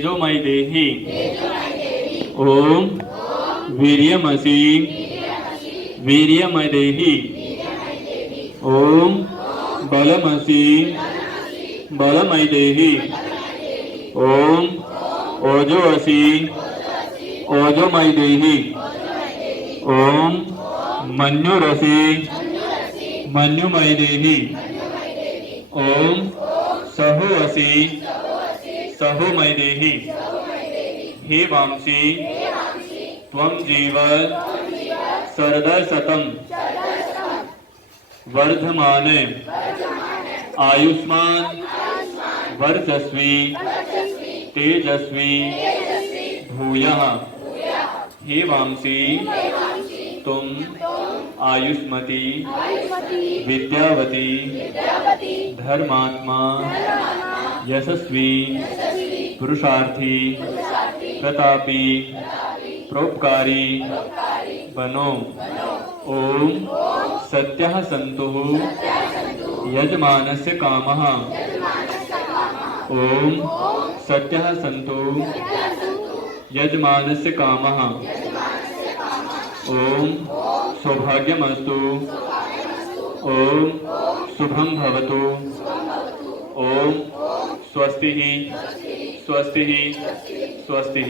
तेजोमय देहि ओम वीर्यमसि वीर्यमय देहि ओम बलमसि बलमय देहि ओम ओजोऽसि ओजोमय देहि ओम मन्युरसि मन्युमय देहि ओम सहोऽसि सहोमय देहि हे वांसी त्वं जीव सरदशतं वर्धमाने आयुष्मान वर्चस्वी तेजस्वी भूयः हे वांसी तुम आयुष्मती विद्यावती धर्मात्मा यशस्वी पुरुषार्थी प्रतापी परोपकारी बनो ओम सत्यः सन्तुः यजमानस्य कामः ओम सत्यः सन्तुः यजमानस्य कामः ओम सौभाग्यमस्तु ओम शुभं भवतु ओम स्वस्ति स्वस्ति स्वस्ति।